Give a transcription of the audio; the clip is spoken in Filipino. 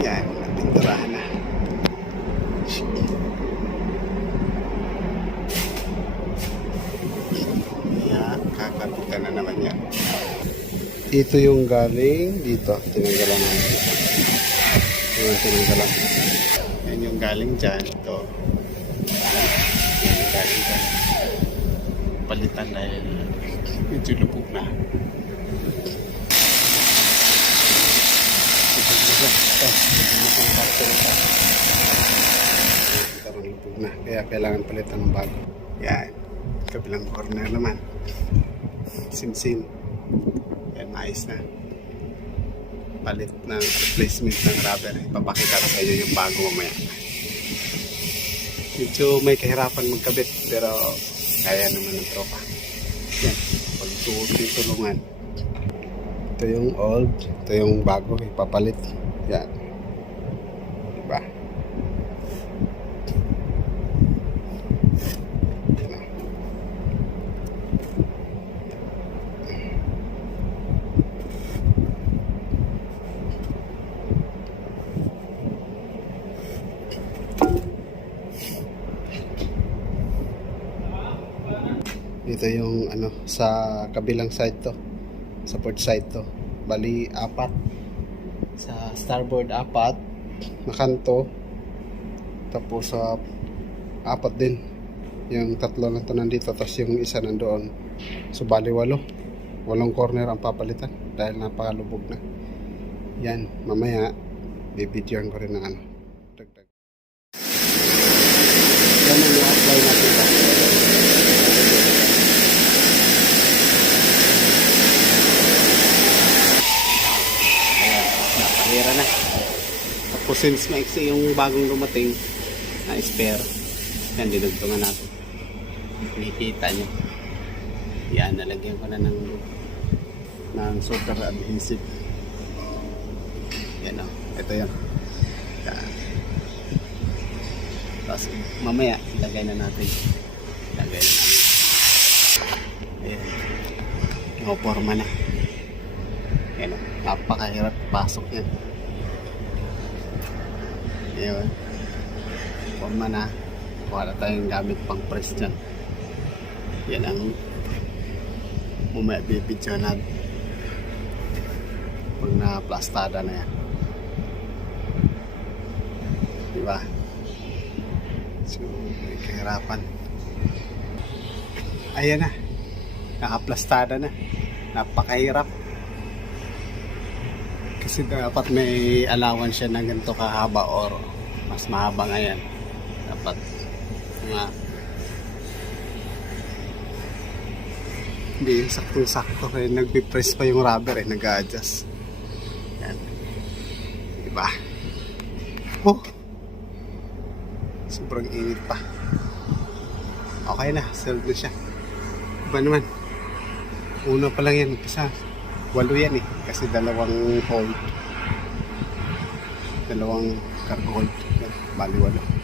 Yan, napinturahan na. Yan, kakapitan na naman yan. Ito yung galing dito. Tinanggalan natin. Yung tinanggalan. Yan yung galing dyan. Ito. Yan yung galing dyan. Palitan dahil medyo lupog na. Lupog na. Kaya kailangan palitan ng bago. Yan. Kabilang corner naman. Sim-sim. Yan, ayos na. Palit ng replacement ng rubber. Ipapakita ko sa inyo yung bago mamaya. Medyo may kahirapan magkabit pero kaya naman ng tropa. Yan. Pagtutulungan. Ito yung old. Ito yung bago. Ipapalit. Yan. Diba? Ito yung ano sa kabilang side to, sa port side to. Bali apat sa starboard, apat na kanto, tapos sa apat din yung tatlo na to nandito, tapos yung isa nandoon. So bali walong corner ang papalitan dahil napakalubog na. Yan, mamaya bibidyoan ko rin ng ano dagdag. Yan ang i-apply natin ba? Hira na. Tapos since maiksi yung bagong dumating na spare, yan, dinugtungan natin. Nakikita nyo. Yan, nalagyan ko na ng solder adhesive. Yan o. Ito yun. Yan. Tapos mamaya, ilagay na natin. Ayan. Nakaporma na. Yan o. Napakahirap pasok yan. Ayan. Forma na. Wala tayong gamit pang press dyan. Yan ang mamaya bibidyoan natin pag na-plastada na yan. Diba? So, may kahirapan. Ayan na. Naka-plastada na. Napakahirap. Kasi dapat may allowance siya na ganito kahaba or mas mahaba nga yan. Dapat nga hindi yung saktong-sakto kaya nagbe-press pa yung rubber nag-a-adjust. Yan. Diba? Oh! Sobrang init pa. Okay na, sold na siya. Diba naman? Una pa lang yan, isa 8 yan eh, kasi dalawang cargo hold, bali 8.